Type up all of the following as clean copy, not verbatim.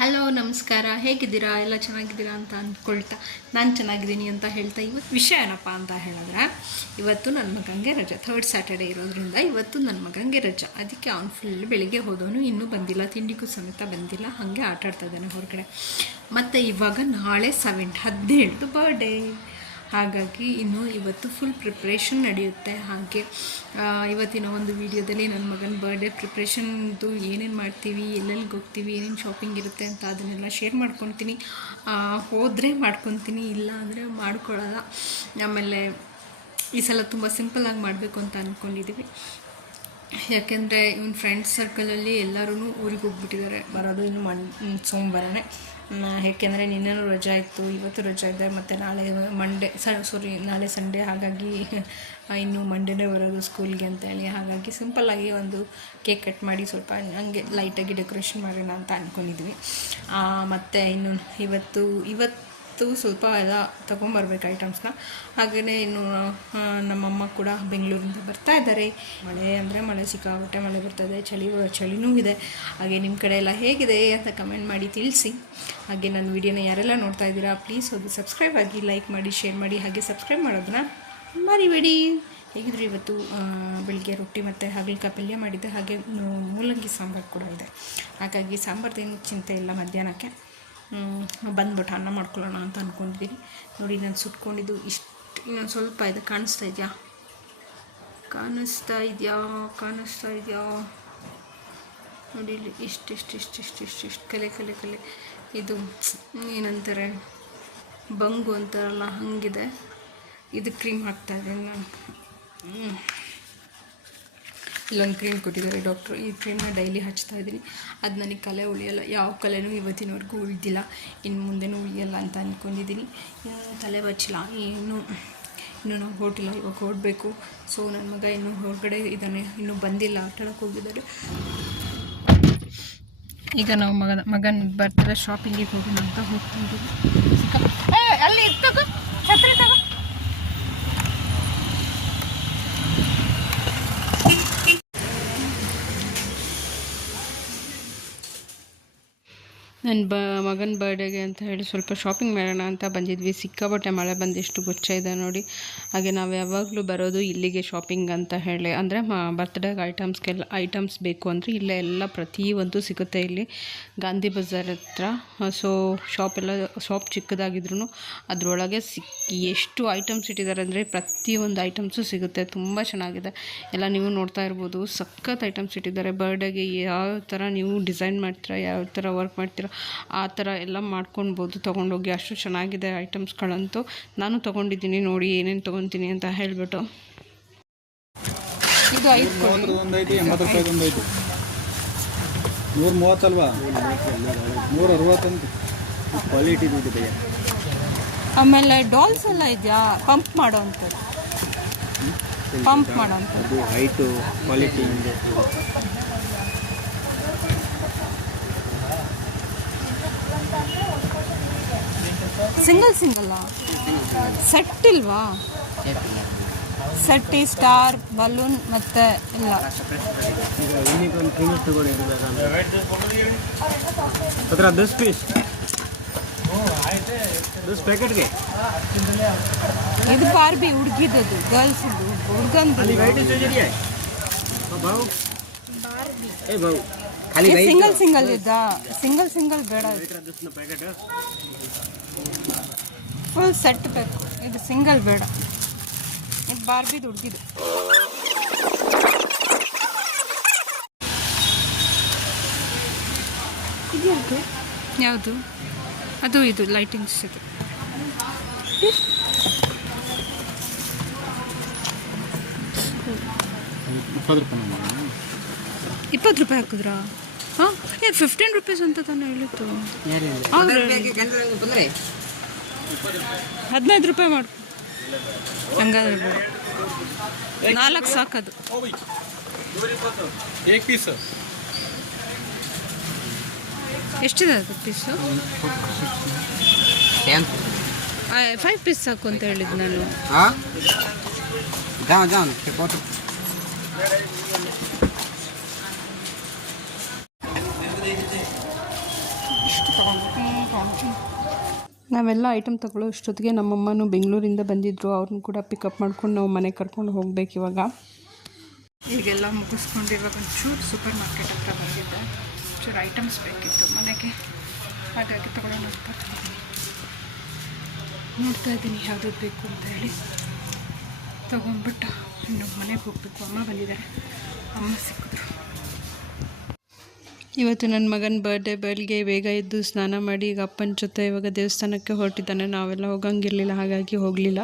Hello ನಮಸ್ಕಾರ, ಹೇಗಿದ್ದೀರಾ? ಎಲ್ಲ ಚೆನ್ನಾಗಿದ್ದೀರಾ ಅಂತ ಅಂದ್ಕೊಳ್ತಾ ನಾನು ಚೆನ್ನಾಗಿದ್ದೀನಿ ಅಂತ ಹೇಳ್ತಾ ಇವತ್ತು ವಿಷಯ ಏನಪ್ಪ ಅಂತ ಹೇಳಿದ್ರೆ, ಇವತ್ತು ನನ್ನ ಮಗನಿಗೆ ರಜೆ, ಥರ್ಡ್ ಸ್ಯಾಟರ್ಡೇ ಇರೋದ್ರಿಂದ ಇವತ್ತು ನನ್ನ ಮಗನಿಗೆ ರಜೆ. ಅದಕ್ಕೆ ಅವ್ನು ಫುಲ್ ಬೆಳಿಗ್ಗೆ ಹೋದವನು ಇನ್ನೂ ಬಂದಿಲ್ಲ, ತಿಂಡಿಗೂ ಸಮೇತ ಬಂದಿಲ್ಲ, ಹಾಗೆ ಆಟಾಡ್ತಾ ಇದ್ದಾನೆ ಹೊರಗಡೆ. ಮತ್ತು ಇವಾಗ ನಾಳೆ 17th ಬರ್ಡೇ, ಹಾಗಾಗಿ ಇನ್ನು ಇವತ್ತು ಫುಲ್ ಪ್ರಿಪ್ರೇಷನ್ ನಡೆಯುತ್ತೆ. ಹಾಗೆ ಇವತ್ತಿನ ಒಂದು ವಿಡಿಯೋದಲ್ಲಿ ನನ್ನ ಮಗನ ಬರ್ಡೇ ಪ್ರಿಪ್ರೇಷನ್ದು ಏನೇನು ಮಾಡ್ತೀವಿ, ಎಲ್ಲೆಲ್ಲಿಗೆ ಹೋಗ್ತೀವಿ, ಏನೇನು ಶಾಪಿಂಗ್ ಇರುತ್ತೆ ಅಂತ ಅದನ್ನೆಲ್ಲ ಶೇರ್ ಮಾಡ್ಕೊತೀನಿ. ಹೋದರೆ ಮಾಡ್ಕೊತೀನಿ, ಇಲ್ಲ ಅಂದರೆ ಮಾಡ್ಕೊಳ್ಳೋಲ್ಲ. ಆಮೇಲೆ ಈ ಸಲ ತುಂಬ ಸಿಂಪಲ್ಲಾಗಿ ಮಾಡಬೇಕು ಅಂತ ಅಂದ್ಕೊಂಡಿದ್ದೀವಿ. ಯಾಕೆಂದರೆ ಇವನ್ ಫ್ರೆಂಡ್ಸ್ ಸರ್ಕಲಲ್ಲಿ ಎಲ್ಲರೂ ಊರಿಗೆ ಹೋಗ್ಬಿಟ್ಟಿದ್ದಾರೆ, ಬರೋದು ಇನ್ನು ಸೋಮವಾರನೇ. ಏಕೆಂದರೆ ನಿನ್ನೆನೂ ರಜಾ ಇತ್ತು, ಇವತ್ತು ರಜಾ ಇದೆ, ಮತ್ತು ನಾಳೆ ನಾಳೆ ಸಂಡೇ, ಹಾಗಾಗಿ ಇನ್ನು ಮಂಡೇನೇ ಬರೋದು ಸ್ಕೂಲ್ಗೆ ಅಂತೇಳಿ. ಹಾಗಾಗಿ ಸಿಂಪಲ್ಲಾಗಿ ಒಂದು ಕೇಕ್ ಕಟ್ ಮಾಡಿ ಸ್ವಲ್ಪ ಹಂಗೆ ಲೈಟಾಗಿ ಡೆಕೋರೇಷನ್ ಮಾಡೋಣ ಅಂತ ಅಂದ್ಕೊಂಡಿದ್ವಿ. ಮತ್ತು ಇನ್ನು ಇವತ್ತು ಸ್ವಲ್ಪ ಎಲ್ಲ ತೊಗೊಂಬರ್ಬೇಕು ಐಟಮ್ಸ್ನ. ಹಾಗೆಯೇ ಇನ್ನು ನಮ್ಮಮ್ಮ ಕೂಡ ಬೆಂಗಳೂರಿಂದ ಬರ್ತಾ ಇದ್ದಾರೆ. ಮಳೆ ಅಂದರೆ ಮಳೆ, ಸಿಕ್ಕಾಪಟ್ಟೆ ಮಳೆ ಬರ್ತದೆ, ಚಳಿನೂ ಇದೆ. ಹಾಗೆ ನಿಮ್ಮ ಕಡೆ ಎಲ್ಲ ಹೇಗಿದೆ ಅಂತ ಕಮೆಂಟ್ ಮಾಡಿ ತಿಳಿಸಿ. ಹಾಗೆ ನನ್ನ ವಿಡಿಯೋನ ಯಾರೆಲ್ಲ ನೋಡ್ತಾ ಇದ್ದೀರಾ ಪ್ಲೀಸ್ ಹೋಗಿ ಸಬ್ಸ್ಕ್ರೈಬ್ ಆಗಿ, ಲೈಕ್ ಮಾಡಿ, ಶೇರ್ ಮಾಡಿ, ಹಾಗೆ ಸಬ್ಸ್ಕ್ರೈಬ್ ಮಾಡೋದನ್ನ ಮರಿಬೇಡಿ. ಹೇಗಿದ್ರು ಇವತ್ತು ಬೆಳಿಗ್ಗೆ ರೊಟ್ಟಿ ಮತ್ತು ಹಾಗಲಕಾಯಿ ಪಲ್ಯ ಮಾಡಿದ್ದೆ, ಹಾಗೆ ಮೂಲಂಗಿ ಸಾಂಬಾರು ಕೂಡ ಇದೆ. ಹಾಗಾಗಿ ಸಾಂಬಾರ್ದೇನು ಚಿಂತೆ ಇಲ್ಲ. ಮಧ್ಯಾಹ್ನಕ್ಕೆ ಬಂದ್ಬಿಟ್ಟು ಅನ್ನ ಮಾಡ್ಕೊಳ್ಳೋಣ ಅಂತ ಅಂದ್ಕೊಂಡಿದ್ದೀನಿ. ನೋಡಿ, ನಾನು ಸುಟ್ಕೊಂಡಿದ್ದು ಇಷ್ಟು, ಇನ್ನೊಂದು ಸ್ವಲ್ಪ ಇದೆ. ಕಾಣಿಸ್ತಾ ಇದೆಯಾ ನೋಡಿ ಇಲ್ಲಿ ಇಷ್ಟು ಕಲೆ ಇದು ಏನಂತಾರೆ, ಬಂಗು ಅಂತಾರಲ್ಲ ಹಂಗಿದೆ. ಇದು ಕ್ರೀಮ್ ಹಾಕ್ತಾಯಿದ್ದೀನಿ ನಾನು. ಇಲ್ಲೊಂದು ಕ್ರೀಮ್ ಕೊಟ್ಟಿದ್ದಾರೆ ಡಾಕ್ಟ್ರು, ಈ ಕ್ರೀಮ್ನ ಡೈಲಿ ಹಚ್ತಾ ಇದ್ದೀನಿ. ಅದು ನನಗೆ ಕಲೆ ಉಳಿಯಲ್ಲ, ಯಾವ ಕಲೆನೂ ಇವತ್ತಿನವರೆಗೂ ಉಳಿದಿಲ್ಲ, ಇನ್ನು ಮುಂದೆನೂ ಉಳಿಯಲ್ಲ ಅಂತ ಅಂದ್ಕೊಂಡಿದ್ದೀನಿ. ತಲೆ ಬಚ್ಚಿಲ್ಲ, ಇನ್ನೂ ನಾವು ಹೊರಟಿಲ್ಲ, ಇವಾಗ ಹೊರಡಬೇಕು. ಸೊ ನನ್ನ ಮಗ ಇನ್ನೂ ಹೊರಗಡೆ ಇದ್ದಾನೆ, ಇನ್ನೂ ಬಂದಿಲ್ಲ, ಆಟಾಡೋಕ್ಕೆ ಹೋಗಿದ್ದಾರೆ. ಈಗ ನಾವು ಮಗನ ಬರ್ತಾರೆ ಶಾಪಿಂಗಿಗೆ ಹೋಗೋಣ ಅಂತ ಹೋಗ್ತಿದ್ದೀವಿ. ಅಲ್ಲಿ ಇರ್ತಕ್ಕ ಛತ್ರಿ ತಗೋ. ನನ್ನ ಮಗನ ಬರ್ಡೇಗೆ ಅಂತ ಹೇಳಿ ಸ್ವಲ್ಪ ಶಾಪಿಂಗ್ ಮಾಡೋಣ ಅಂತ ಬಂದಿದ್ವಿ. ಸಿಕ್ಕಾಪಟ್ಟೆ ಮಳೆ ಬಂದಿಷ್ಟು ಗುಚ್ಚ ಇದೆ ನೋಡಿ. ಹಾಗೆ ನಾವು ಯಾವಾಗಲೂ ಬರೋದು ಇಲ್ಲಿಗೆ ಶಾಪಿಂಗ್ ಅಂತ ಹೇಳಿ, ಅಂದರೆ ಬರ್ತ್ಡೇಗೆ ಐಟಮ್ಸ್ ಬೇಕು ಅಂದರೆ ಇಲ್ಲೇ ಎಲ್ಲ ಪ್ರತಿಯೊಂದು ಸಿಗುತ್ತೆ ಇಲ್ಲಿ ಗಾಂಧಿ ಬಜಾರ್ ಹತ್ರ. ಸೊ ಶಾಪ್ ಚಿಕ್ಕದಾಗಿದ್ರು ಅದರೊಳಗೆ ಎಷ್ಟು ಐಟಮ್ಸ್ ಇಟ್ಟಿದ್ದಾರೆ ಅಂದರೆ ಪ್ರತಿಯೊಂದು ಐಟಮ್ಸು ಸಿಗುತ್ತೆ. ತುಂಬ ಚೆನ್ನಾಗಿದೆ, ಎಲ್ಲ ನೀವು ನೋಡ್ತಾ ಇರ್ಬೋದು. ಸಖತ್ ಐಟಮ್ಸ್ ಇಟ್ಟಿದ್ದಾರೆ. ಬರ್ಡೇಗೆ ಯಾವ ಥರ ನೀವು ಡಿಸೈನ್ ಮಾಡ್ತೀರಾ, ಯಾವ ಥರ ವರ್ಕ್ ಮಾಡ್ತೀರಾ ಆ ಥರ ಎಲ್ಲ ಮಾಡ್ಕೊಳ್ಬೋದು ತೊಗೊಂಡೋಗಿ. ಅಷ್ಟು ಚೆನ್ನಾಗಿದೆ ಐಟಮ್ಸ್ಗಳಂತೂ. ನಾನು ತೊಗೊಂಡಿದ್ದೀನಿ, ನೋಡಿ ಏನೇನು ತೊಗೊತೀನಿ ಅಂತ ಹೇಳಿಬಿಟ್ಟು. ಇದು 130 ಕ್ವಾಲಿಟಿ. ಆಮೇಲೆ ಡಾಲ್ಸ್ ಎಲ್ಲ ಇದೆಯಾ, ಪಂಪ್ ಮಾಡೋವಂಥದ್ದು, ಹೈಟು ಕ್ವಾಲಿಟಿ. ಸಿಂಗಲ್ ಸೆಟ್ ಇಲ್ವಾ? ಸೆಟ್, ಸ್ಟಾರ್, ಬಲೂನ್ ಮತ್ತು ಎಲ್ಲ. ಅದರ 10 ಪೀಸ್ 10 ಪ್ಯಾಕೆಟ್ಗೆ. ಇದು ಬಾರ್ಬಿ ಹುಡುಗಿದ್ದು, ಗರ್ಲ್ಸ್ದು, ಹುಡುಗಂದು. ಸಿಂಗಲ್ ಇದ್ದ, ಸಿಂಗಲ್ ಬೇಡ, ಫುಲ್ ಸೆಟ್ ಬೇಕು. ಇದು ಸಿಂಗಲ್ ಬೇಡ, ಇದು ಬಾರ್ಬಿದು ಹುಡುಗಿದು. ಯಾವುದು ಅದು? ಇದು ಲೈಟಿಂಗ್ಸ್ ಇದು. 20 ರೂಪಾಯಿ ಹಾಕಿದ್ರಾ? ಹಾಂ, 15 ರೂಪೀಸ್ ಅಂತ ತಾನೇ ಹೇಳಿತ್ತು. 15 ರೂಪಾಯಿ ಮಾಡ್ಕೊ, ಹಂಗಾದ್ರೆ ಬೇಡ, 4 ಸಾಕದು. ಎಷ್ಟಿದೆ ಅದು ಪೀಸು? 5 ಪೀಸ್ ಸಾಕು ಅಂತ ಹೇಳಿದ್ದು ನಾನು. ನಾವೆಲ್ಲ ಐಟಮ್ ತಗೊಳ್ಳೋ ಅಷ್ಟೊತ್ತಿಗೆ ನಮ್ಮಮ್ಮನೂ ಬೆಂಗಳೂರಿಂದ ಬಂದಿದ್ದರು. ಅವ್ರನ್ನ ಕೂಡ ಪಿಕಪ್ ಮಾಡ್ಕೊಂಡು ನಾವು ಮನೆಗೆ ಕರ್ಕೊಂಡು ಹೋಗ್ಬೇಕು ಇವಾಗ. ಈಗೆಲ್ಲ ಮುಗಿಸ್ಕೊಂಡು ಇವಾಗ ಒಂಚೂರು ಸೂಪರ್ ಮಾರ್ಕೆಟ್ ಹತ್ರ ಬಂದಿದ್ದೆ. ಒಂಚೂರು ಐಟಮ್ಸ್ ಬೇಕಿತ್ತು ಮನೆಗೆ, ಹಾಗಾಗಿ ತಗೊಳ್ಳೋಣ ಅಂತ ನೋಡ್ತಾ ಇದ್ದೀನಿ ಯಾವ್ದು ಬೇಕು ಅಂತ ಹೇಳಿ. ತೊಗೊಂಡ್ಬಿಟ್ಟು ಇನ್ನು ಮನೆಗೆ ಹೋಗಬೇಕು. ಅಮ್ಮ ಬಂದಿದ್ದಾರೆ, ಅಮ್ಮ ಸಿಕ್ಕಿದ್ರು. ಇವತ್ತು ನನ್ನ ಮಗನ ಬರ್ಡೇ. ಬೆಳಗ್ಗೆ ಬೇಗ ಎದ್ದು ಸ್ನಾನ ಮಾಡಿ ಈಗ ಅಪ್ಪನ ಜೊತೆ ಇವಾಗ ದೇವಸ್ಥಾನಕ್ಕೆ ಹೊರಟಿದ್ದಾನೆ. ನಾವೆಲ್ಲ ಹೋಗಂಗಿರಲಿಲ್ಲ, ಹಾಗಾಗಿ ಹೋಗಲಿಲ್ಲ.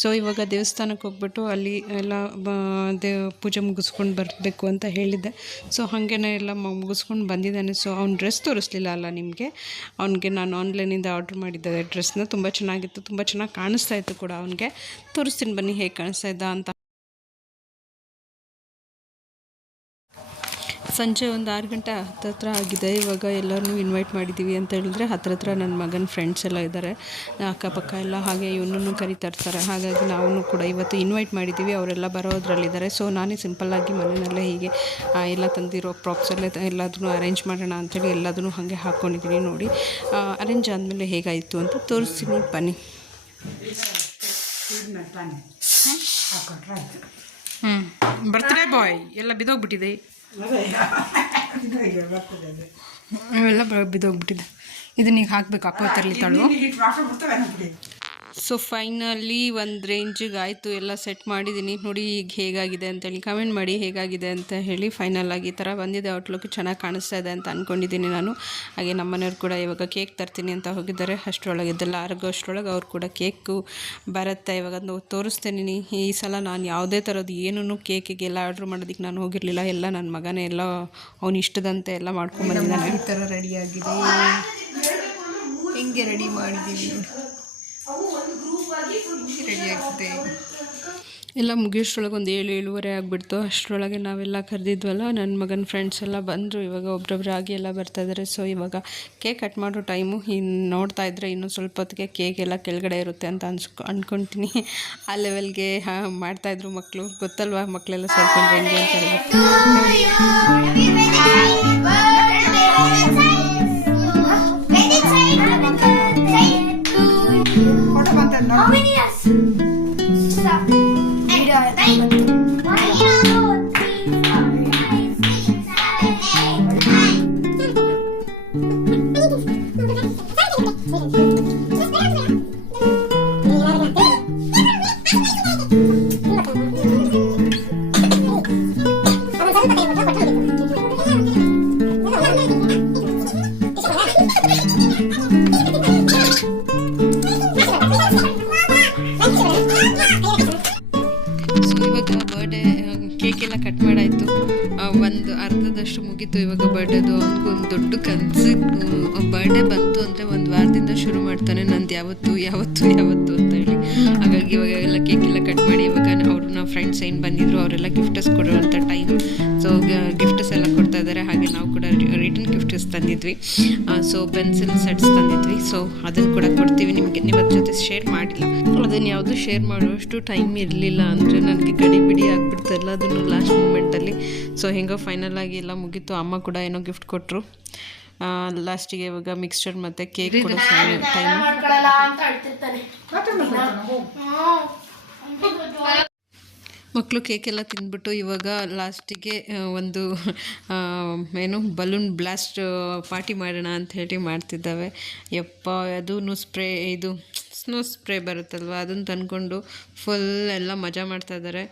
ಸೊ ಇವಾಗ ದೇವಸ್ಥಾನಕ್ಕೆ ಹೋಗ್ಬಿಟ್ಟು ಅಲ್ಲಿ ಎಲ್ಲ ಪೂಜೆ ಮುಗಿಸ್ಕೊಂಡು ಬರಬೇಕು ಅಂತ ಹೇಳಿದ್ದೆ. ಸೊ ಹಾಗೇನೆ ಎಲ್ಲ ಮುಗಿಸ್ಕೊಂಡು ಬಂದಿದ್ದಾನೆ. ಸೊ ಅವ್ನ ಡ್ರೆಸ್ ತೋರಿಸ್ಲಿಲ್ಲ ಅಲ್ಲ ನಿಮಗೆ. ಅವ್ನಿಗೆ ನಾನು ಆನ್ಲೈನಿಂದ ಆರ್ಡ್ರ್ ಮಾಡಿದ್ದೆ ಡ್ರೆಸ್ನ. ತುಂಬ ಚೆನ್ನಾಗಿತ್ತು, ತುಂಬ ಚೆನ್ನಾಗಿ ಕಾಣಿಸ್ತಾ ಇತ್ತು ಕೂಡ. ಅವನಿಗೆ ತೋರಿಸ್ತೀನಿ ಬನ್ನಿ ಹೇಗೆ ಕಾಣಿಸ್ತಾ ಇದ್ದ ಅಂತ. ಸಂಜೆ ಒಂದು 6 ಗಂಟೆ ಹತ್ತಿರ ಆಗಿದೆ. ಇವಾಗ ಎಲ್ಲರನ್ನೂ ಇನ್ವೈಟ್ ಮಾಡಿದ್ದೀವಿ ಅಂತ ಹೇಳಿದ್ರೆ ಹತ್ತಿರ ನನ್ನ ಮಗನ ಫ್ರೆಂಡ್ಸ್ ಎಲ್ಲ ಇದ್ದಾರೆ, ಅಕ್ಕಪಕ್ಕ ಎಲ್ಲ. ಹಾಗೆ ಇವನನ್ನು ಕರಿತಾ ಇರ್ತಾರೆ. ಹಾಗಾಗಿ ನಾವು ಕೂಡ ಇವತ್ತು ಇನ್ವೈಟ್ ಮಾಡಿದ್ದೀವಿ. ಅವರೆಲ್ಲ ಬರೋದ್ರಲ್ಲಿದ್ದಾರೆ. ಸೊ ನಾನೇ ಸಿಂಪಲ್ಲಾಗಿ ಮನೆಯಲ್ಲೇ ಹೀಗೆ ಎಲ್ಲ ತಂದಿರೋ ಪ್ರಾಪ್ಸ್ ಎಲ್ಲದನ್ನು ಅರೇಂಜ್ ಮಾಡೋಣ ಅಂಥೇಳಿ ಎಲ್ಲದನ್ನು ಹಾಗೆ ಹಾಕ್ಕೊಂಡಿದ್ದೀನಿ. ನೋಡಿ ಅರೇಂಜ್ ಆದಮೇಲೆ ಹೇಗಾಯಿತು ಅಂತ ತೋರಿಸ್ತೀನಿ ಬನ್ನಿ. ಬರ್ತ್ಡೇ ಬಾಯ್ ಎಲ್ಲ ಬಿದ್ದೋಗ್ಬಿಟ್ಟಿದೆ, ಅವೆಲ್ಲ ಬಿದ್ದೋಗ್ಬಿಟ್ಟಿದೆ. ಇದನ್ನ ಈಗ ಹಾಕಬೇಕು, ಅಪ್ಪ ತರಲಿತ್ತಾಳು. ಸೊ ಫೈನಲಿ ಒಂದು ರೇಂಜಿಗೆ ಆಯಿತು, ಎಲ್ಲ ಸೆಟ್ ಮಾಡಿದ್ದೀನಿ. ನೋಡಿ ಈಗ ಹೇಗಾಗಿದೆ ಅಂತೇಳಿ ಕಮೆಂಟ್ ಮಾಡಿ ಹೇಗಾಗಿದೆ ಅಂತ ಹೇಳಿ. ಫೈನಲಾಗಿ ಈ ಥರ ಬಂದಿದೆ. ಔಟ್ಲುಕ್ ಚೆನ್ನಾಗಿ ಕಾಣಿಸ್ತಾ ಇದೆ ಅಂತ ಅಂದ್ಕೊಂಡಿದ್ದೀನಿ ನಾನು. ಹಾಗೆ ನಮ್ಮ ಮನೆಯವ್ರು ಕೂಡ ಇವಾಗ ಕೇಕ್ ತರ್ತೀನಿ ಅಂತ ಹೋಗಿದ್ದಾರೆ. ಅಷ್ಟರೊಳಗೆ ಇದೆಲ್ಲ ಆರೋಗ್ಯ ಅಷ್ಟರೊಳಗೆ ಅವ್ರು ಕೂಡ ಕೇಕು ಬರುತ್ತೆ. ಇವಾಗ ತೋರಿಸ್ತೀನಿ. ಈ ಸಲ ನಾನು ಯಾವುದೇ ಥರದ್ದು ಏನೂ ಕೇಕಿಗೆಲ್ಲ ಆರ್ಡ್ರ್ ಮಾಡೋದಕ್ಕೆ ನಾನು ಹೋಗಿರಲಿಲ್ಲ. ಎಲ್ಲ ನನ್ನ ಮಗನೇ ಎಲ್ಲ ಅವ್ನು ಇಷ್ಟದಂತೆ ಎಲ್ಲ ಮಾಡ್ಕೊಂಡ್ಬಂದಿದ್ದಾನೆ. ಈ ಥರ ರೆಡಿಯಾಗಿದೆ. ಹೆಂಗೆ ರೆಡಿ ಮಾಡಿದ್ದೀವಿ, ರೆಡಿ ಆಗ್ತದೆ. ಎಲ್ಲ ಮುಗಿಯೋಷ್ಟ್ರೊಳಗೆ ಒಂದು 7-7:30 ಆಗಿಬಿಡ್ತು. ಅಷ್ಟರೊಳಗೆ ನಾವೆಲ್ಲ ಕರೆದಿದ್ವಲ್ಲ, ನನ್ನ ಮಗನ ಫ್ರೆಂಡ್ಸ್ ಎಲ್ಲ ಬಂದರು. ಇವಾಗ ಒಬ್ಬೊಬ್ಬರಾಗಿ ಎಲ್ಲ ಬರ್ತಾಯಿದ್ದಾರೆ. ಸೊ ಇವಾಗ ಕೇಕ್ ಕಟ್ ಮಾಡೋ ಟೈಮು. ಇನ್ನು ನೋಡ್ತಾ ಇದ್ದರೆ ಇನ್ನೂ ಸ್ವಲ್ಪ ಹೊತ್ತಿಗೆ ಕೇಕ್ ಎಲ್ಲ ಕೆಳಗಡೆ ಇರುತ್ತೆ ಅಂತ ಅಂದ್ಕೊತೀನಿ. ಆ ಲೆವೆಲ್ಗೆ ಮಾಡ್ತಾಯಿದ್ರು ಮಕ್ಕಳು. ಗೊತ್ತಲ್ವಾ ಮಕ್ಕಳೆಲ್ಲ ಸೇರ್ಕೊಂಡ್ರೆ ಹೆಂಗೆ ಅಂತ ಹೇಳ್ಬಿಟ್ಟು. How many years? Stop. 8, 9, 1, 2, 3, 4, 5, 6, ಕೇಕೆಲ್ಲ cut ಮಾಡಾಯಿತು. ಒಂದು ಅರ್ಧದಷ್ಟು ಮುಗೀತು. ಇವಾಗ ಬರ್ಡೇದು ಅವ್ನಿಗೊಂದು ದೊಡ್ಡ ಕನಸು. ಬರ್ಡೇ ಬಂತು ಅಂದರೆ ಒಂದು ವಾರದಿಂದ ಶುರು ಮಾಡ್ತಾನೆ, ನಂದು ಯಾವತ್ತು ಅಂತ ಹೇಳಿ. ಹಾಗಾಗಿ ಇವಾಗ ಎಲ್ಲ ಕೇಕೆಲ್ಲ ಕಟ್ ಮಾಡಿ ಇವಾಗ ಅವ್ರನ್ನ ಫ್ರೆಂಡ್ಸ್ ಏನು ಬಂದಿದ್ರು ಅವರೆಲ್ಲ ಗಿಫ್ಟಸ್ ಕೊಡುವಂಥ ಟೈಮ್. ಸೊ ಗಿಫ್ಟಸ್ ಎಲ್ಲ ಕೊಡ್ತಾ ಇದ್ದಾರೆ. ಹಾಗೆ ನಾವು ಕೂಡ ರಿಟರ್ನ್ ಗಿಫ್ಟಸ್ ತಂದಿದ್ವಿ. ಸೊ ಪೆನ್ಸಿಲ್ ಸೆಟ್ಸ್ ತಂದಿದ್ವಿ. ಸೊ ಅದನ್ನು ಕೂಡ ಕೊಡ್ತೀವಿ ನಿಮಗೆ. ನಿಮ್ಮ ಜೊತೆ ಶೇರ್ ಮಾಡಿಲ್ಲ, ಅದನ್ನು ಯಾವುದು ಶೇರ್ ಮಾಡುವಷ್ಟು ಟೈಮ್ ಇರಲಿಲ್ಲ. ಅಂದರೆ ನನಗೆ ಗಡಿಬಿಡಿ ಆಗಿಬಿಡ್ತು ಎಲ್ಲದನ್ನು ಲಾಸ್ಟ್ ಮೂಮೆಂಟಲ್ಲಿ. ಸೊ ಹೆಂಗೋ ಫೈನಲ್ ಆಗಿ ಎಲ್ಲ ಮುಗೀತು. ಅಮ್ಮ ಕೂಡ ಏನೋ ಗಿಫ್ಟ್ ಕೊಟ್ಟರು ಲಾಸ್ಟಿಗೆ. ಇವಾಗ ಮಿಕ್ಸ್ಚರ್ ಮತ್ತು ಕೇಕ್ ಕೂಡ ಟೈಮ್. ಮಕ್ಕಳು ಕೇಕೆಲ್ಲ ತಿಂದ್ಬಿಟ್ಟು ಇವಾಗ ಲಾಸ್ಟಿಗೆ ಒಂದು ಬಲೂನ್ ಬ್ಲಾಸ್ಟ್ ಪಾರ್ಟಿ ಮಾಡೋಣ ಅಂತ ಹೇಳಿ ಮಾಡ್ತಿದ್ದಾವೆ. ಯಪ್ಪ, ಅದೂ ಸ್ಪ್ರೇ, ಇದು ಸ್ನೋ ಸ್ಪ್ರೇ ಬರುತ್ತಲ್ವ, ಅದನ್ನು ತಂದ್ಕೊಂಡು ಫುಲ್ ಎಲ್ಲ ಮಜಾ ಮಾಡ್ತಾಯಿದ್ದಾರೆ.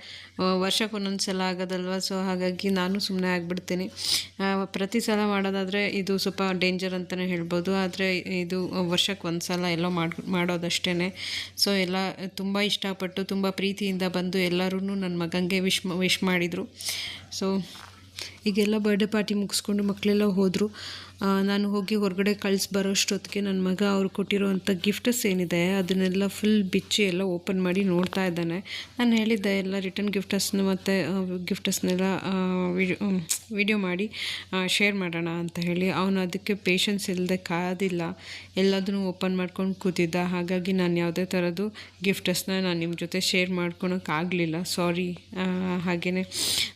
ವರ್ಷಕ್ಕೆ ಒಂದೊಂದು ಸಲ ಆಗೋದಲ್ವ. ಸೊ ಹಾಗಾಗಿ ನಾನು ಸುಮ್ಮನೆ ಆಗಿಬಿಡ್ತೀನಿ. ಪ್ರತಿ ಸಲ ಮಾಡೋದಾದರೆ ಇದು ಸ್ವಲ್ಪ ಡೇಂಜರ್ ಅಂತಲೇ ಹೇಳ್ಬೋದು. ಆದರೆ ಇದು ವರ್ಷಕ್ಕೆ ಒಂದು ಸಲ ಎಲ್ಲೋ ಮಾಡೋದಷ್ಟೇ. ಸೊ ಎಲ್ಲ ತುಂಬ ಇಷ್ಟಪಟ್ಟು ತುಂಬ ಪ್ರೀತಿಯಿಂದ ಬಂದು ಎಲ್ಲರೂ ನನ್ನ ಮಗನಿಗೆ ವಿಶ್ ಮಾಡಿದರು. ಸೊ ಈಗೆಲ್ಲ ಬರ್ಡೇ ಪಾರ್ಟಿ ಮುಗಿಸ್ಕೊಂಡು ಮಕ್ಕಳೆಲ್ಲ ಹೋದರು. ನಾನು ಹೋಗಿ ಹೊರಗಡೆ ಬರೋಷ್ಟೊತ್ತಿಗೆ ನನ್ನ ಮಗ ಅವ್ರು ಕೊಟ್ಟಿರೋವಂಥ ಗಿಫ್ಟಸ್ ಏನಿದೆ ಅದನ್ನೆಲ್ಲ ಫುಲ್ ಬಿಚ್ಚಿ ಎಲ್ಲ ಓಪನ್ ಮಾಡಿ ನೋಡ್ತಾ ಇದ್ದಾನೆ. ನಾನು ಹೇಳಿದ್ದೆ ಎಲ್ಲ ರಿಟರ್ನ್ ಗಿಫ್ಟಸ್ನ ಮತ್ತು ಗಿಫ್ಟಸ್ನೆಲ್ಲ ವಿಡಿಯೋ ಮಾಡಿ ಶೇರ್ ಮಾಡೋಣ ಅಂತ ಹೇಳಿ. ಅವನು ಅದಕ್ಕೆ ಪೇಷನ್ಸ್ ಇಲ್ಲದೆ ಕಾದಿಲ್ಲ, ಎಲ್ಲದನ್ನೂ ಓಪನ್ ಮಾಡ್ಕೊಂಡು ಕೂತಿದ್ದ. ಹಾಗಾಗಿ ನಾನು ಯಾವುದೇ ಥರದ್ದು ಗಿಫ್ಟಸ್ನ ನಾನು ನಿಮ್ಮ ಜೊತೆ ಶೇರ್ ಮಾಡ್ಕೊಳಕ್ಕಾಗಲಿಲ್ಲ, ಸಾರಿ. ಹಾಗೆಯೇ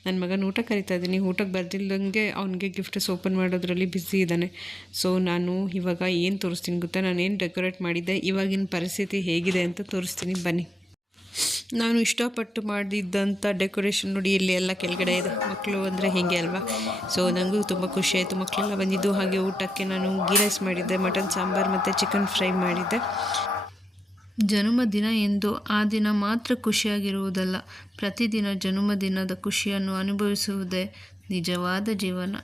ನನ್ನ ಮಗನ ಊಟ ಕರಿತಾ ಇದ್ದೀನಿ, ಊಟಕ್ಕೆ ಬರ್ದಿಲ್ದಂಗೆ ಅವನಿಗೆ ಗಿಫ್ಟ್ಸ್ ಓಪನ್ ಮಾಡೋದ್ರಲ್ಲಿ ಬ್ಯುಸಿ ಇದ್ದಾನೆ. ಸೊ ನಾನು ಇವಾಗ ಏನು ತೋರಿಸ್ತೀನಿ ಗೊತ್ತಾ, ನಾನೇನು ಡೆಕೋರೇಟ್ ಮಾಡಿದ್ದೆ, ಇವಾಗಿನ ಪರಿಸ್ಥಿತಿ ಹೇಗಿದೆ ಅಂತ ತೋರಿಸ್ತೀನಿ ಬನ್ನಿ. ನಾನು ಇಷ್ಟಪಟ್ಟು ಮಾಡಿದ್ದಂಥ ಡೆಕೋರೇಷನ್ ನೋಡಿ, ಇಲ್ಲಿ ಎಲ್ಲ ಕೆಳಗಡೆ ಇದೆ. ಮಕ್ಕಳು ಅಂದರೆ ಹೀಗೆ ಅಲ್ವಾ. ಸೊ ನನಗೂ ತುಂಬ ಖುಷಿ ಆಯಿತು, ಮಕ್ಕಳೆಲ್ಲ ಬಂದಿದ್ದು. ಹಾಗೆ ಊಟಕ್ಕೆ ನಾನು ಗೀ ರೈಸ್ ಮಾಡಿದ್ದೆ, ಮಟನ್ ಸಾಂಬಾರು ಮತ್ತು ಚಿಕನ್ ಫ್ರೈ ಮಾಡಿದ್ದೆ. ಜನ್ಮದಿನ ಎಂದು ಆ ದಿನ ಮಾತ್ರ ಖುಷಿಯಾಗಿರುವುದಲ್ಲ, ಪ್ರತಿದಿನ ಜನ್ಮದಿನದ ಖುಷಿಯನ್ನು ಅನುಭವಿಸುವುದೇ ನಿಜವಾದ ಜೀವನ.